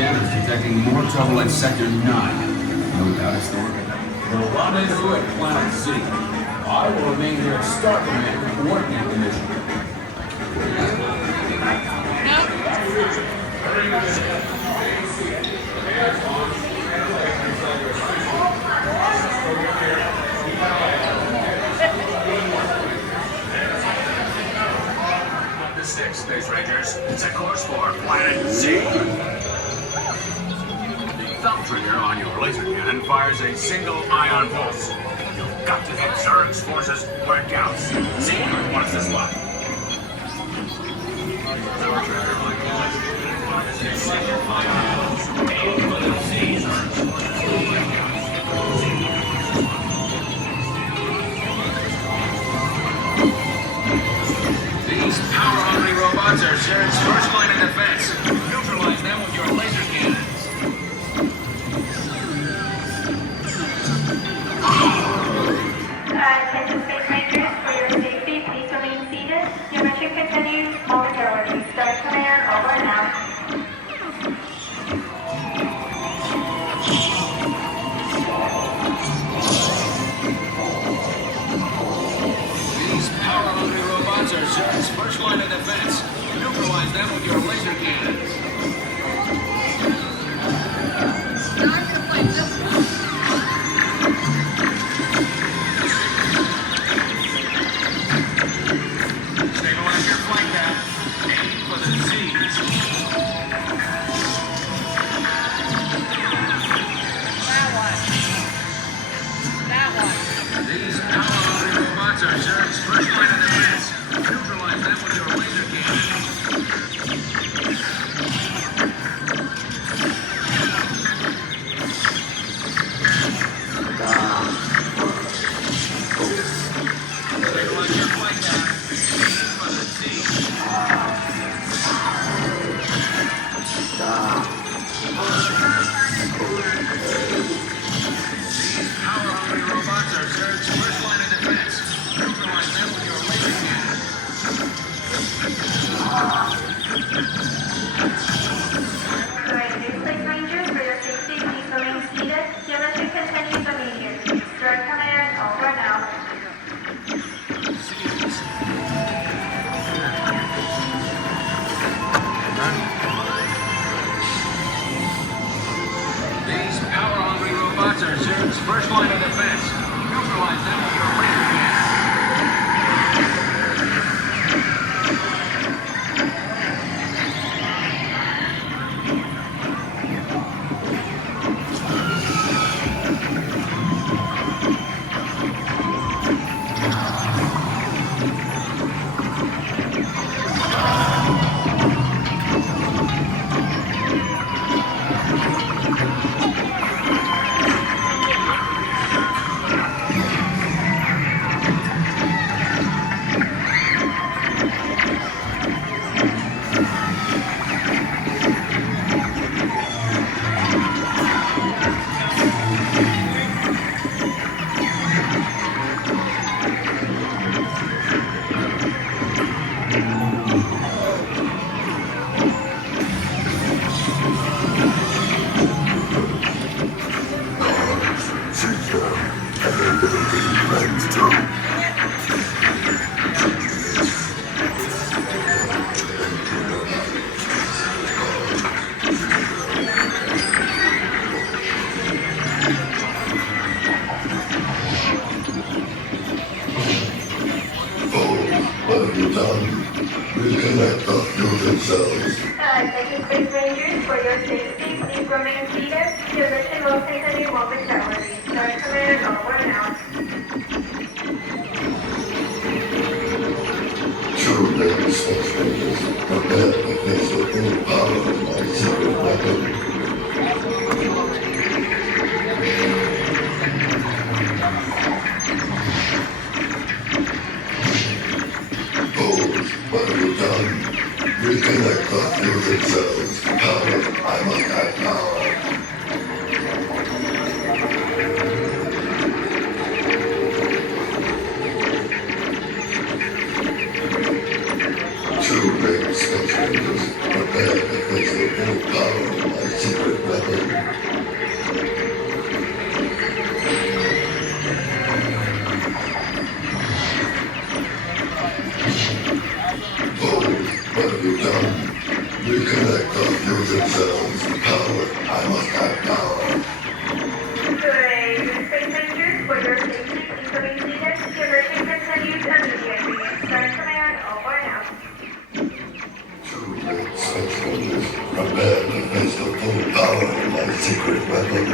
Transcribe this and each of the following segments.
cameras detecting more trouble at Sector 9. No doubt it's the work of the rendezvous at Planet Z. I will remain here at Star Command to coordinate the mission. The 6 Space Rangers, set course for Planet Z. The thumb trigger on your laser cannon fires a single ion pulse. You've got to hit Zurg's forces where it counts. Z, what's the spot? Thumb trigger like that. Fires a single ion pulse. Aim for the Z, Zurg's forces where it counts. These power-hungry robots are Zurg's first line of defense. Neutralize them with your laser cannons. Attention Space Rangers, for your safety, please remain seated. Your mission continues momentarily. Start command, over and out. These power-hungry robots are Zurg's first line of defense. Neutralize them with your laser cannons. Stabilize your flight path. Aim for the Z's. These power-hungry robots are Zurg's first line of defense. Neutralize them with your laser cannons. Stabilize your flight path. Aim for the Z's. These power-hungry robots are Zurg's first line of defense. Neutralize them with your laser cannons. Space Rangers, for your safety, please remain seated. Your mission continues immediately. Start command, over and out. These power-hungry robots are Zurg's first line of defense. Neutralize them with your laser cannons. Reconnect the fusion cells. Attention Space Rangers, for your safety, please remain seated. Your mission will continue momentarily. Start command, over and out. True ladies Space Rangers, prepare to face the full power of my secret weapon. What have you done? Reconnect the fusion cells. Power, I must have power. True ladies Space Rangers, prepare to face the full power of my secret Reconnect the fusion cells. Power. I must have power. Good. Space Rangers, for your safety, please remain seated. The immersion continues immediately. Star Command, over now. Space Rangers, prepare to face the full power of my secret weapon.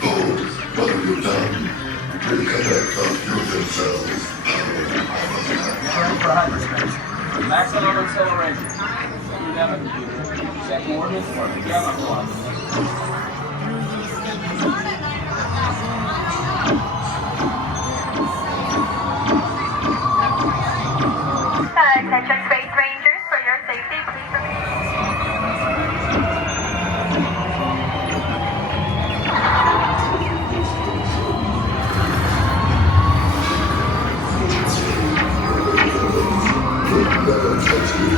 Fools, what have you done? Reconnect the fusion cells. Power. I must have Ready for hyperspace. Maximum acceleration. WDW. Set coordinates for Gamma Club. Attention Space Rangers, for your safety, please remain. never touch me.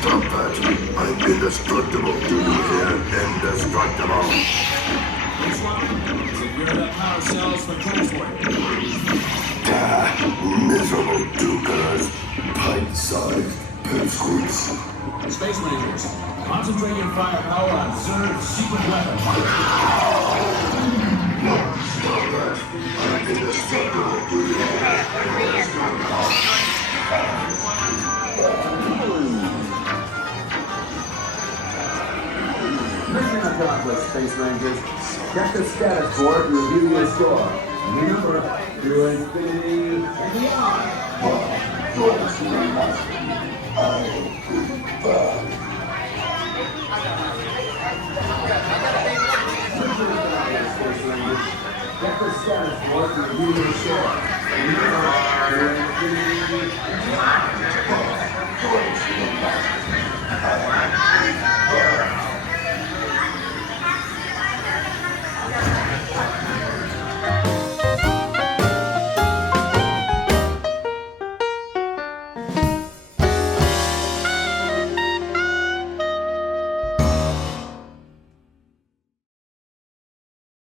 Stop that. I'm indestructible. Do you hear? Indestructible. Secure the power cells for transport. Miserable do-gooders. Pint-sized pipsqueaks. Space Rangers, concentrate your firepower on Zurg's secret weapon. No, stop that. I'm indestructible. Do you hear? Mission accomplished, Space Rangers. Check the status board to review your score. Remember, through infinity and beyond. Yours will not be. I'll be back. Space Rangers. Check the status board to review your score. Remember, through infinity